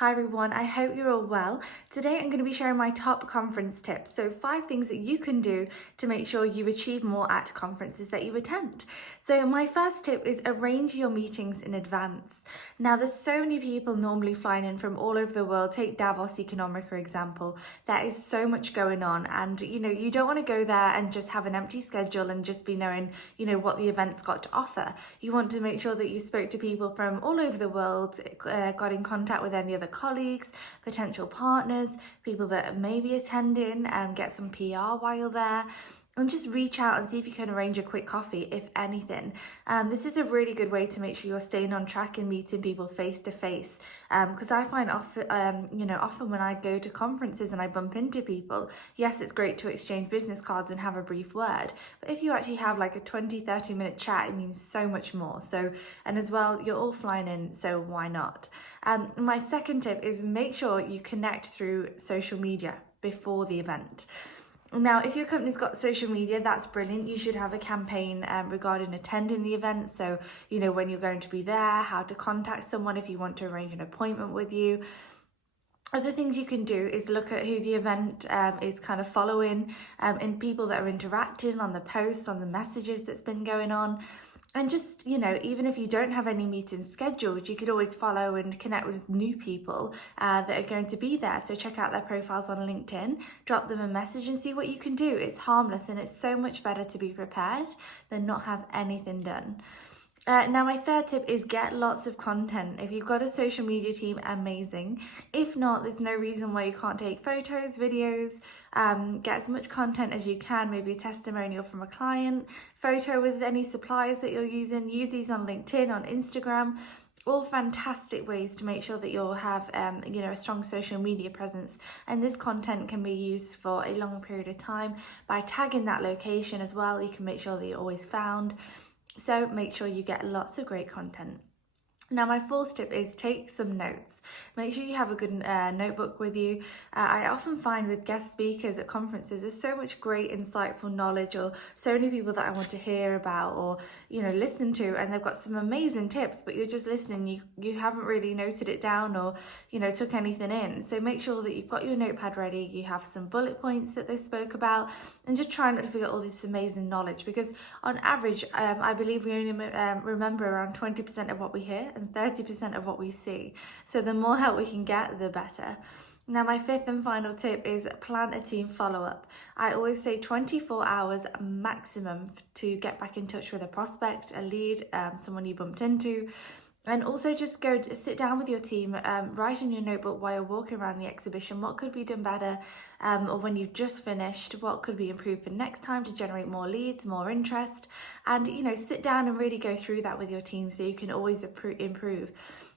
Hi everyone, I hope you're all well. Today I'm going to be sharing my top conference tips. So 5 things that you can do to make sure you achieve more at conferences that you attend. So my first tip is arrange your meetings in advance. Now there's so many people normally flying in from all over the world. Take Davos Economica example. There is so much going on and you don't want to go there and just have an empty schedule and just be knowing what the event's got to offer. You want to make sure that you spoke to people from all over the world, got in contact with any other colleagues, potential partners, people that may be attending, and get some PR while you're there. And just reach out and see if you can arrange a quick coffee, if anything. This is a really good way to make sure you're staying on track and meeting people face to face. Because I find often when I go to conferences and I bump into people, yes, it's great to exchange business cards and have a brief word. But if you actually have like a 20-30 minute chat, it means so much more. And as well, you're all flying in, so why not? My second tip is make sure you connect through social media before the event. Now, if your company's got social media, that's brilliant. You should have a campaign regarding attending the event. So, when you're going to be there, how to contact someone if you want to arrange an appointment with you. Other things you can do is look at who the event is kind of following and people that are interacting on the posts, on the messages that's been going on. And just, even if you don't have any meetings scheduled, you could always follow and connect with new people that are going to be there. So check out their profiles on LinkedIn, drop them a message and see what you can do. It's harmless and it's so much better to be prepared than not have anything done. Now my third tip is get lots of content. If you've got a social media team, amazing. If not, there's no reason why you can't take photos, videos, get as much content as you can, maybe a testimonial from a client, photo with any suppliers that you're using, use these on LinkedIn, on Instagram. All fantastic ways to make sure that you'll have a strong social media presence, and this content can be used for a long period of time. By tagging that location as well, you can make sure that you're always found. So make sure you get lots of great content. Now my fourth tip is take some notes. Make sure you have a good notebook with you. I often find with guest speakers at conferences, there's so much great insightful knowledge, or so many people that I want to hear about or listen to, and they've got some amazing tips, but you're just listening, you haven't really noted it down or took anything in. So make sure that you've got your notepad ready, you have some bullet points that they spoke about, and just try not to forget all this amazing knowledge, because on average I believe we only remember around 20% of what we hear and 30% of what we see. So the more help we can get, the better. Now my fifth and final tip is plan a team follow-up. I always say 24 hours maximum to get back in touch with a prospect, a lead, someone you bumped into. And also just go sit down with your team, write in your notebook while you're walking around the exhibition what could be done better, or when you've just finished, what could be improved for next time to generate more leads, more interest, and sit down and really go through that with your team so you can always improve.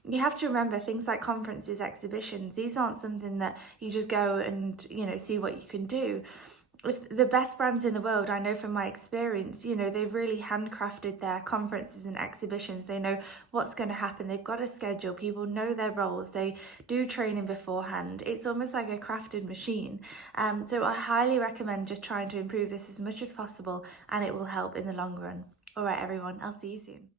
You have to remember things like conferences, exhibitions, these aren't something that you just go and see what you can do. If the best brands in the world, I know from my experience, they've really handcrafted their conferences and exhibitions. They know what's going to happen. They've got a schedule. People know their roles. They do training beforehand. It's almost like a crafted machine. So I highly recommend just trying to improve this as much as possible, and it will help in the long run. All right, everyone, I'll see you soon.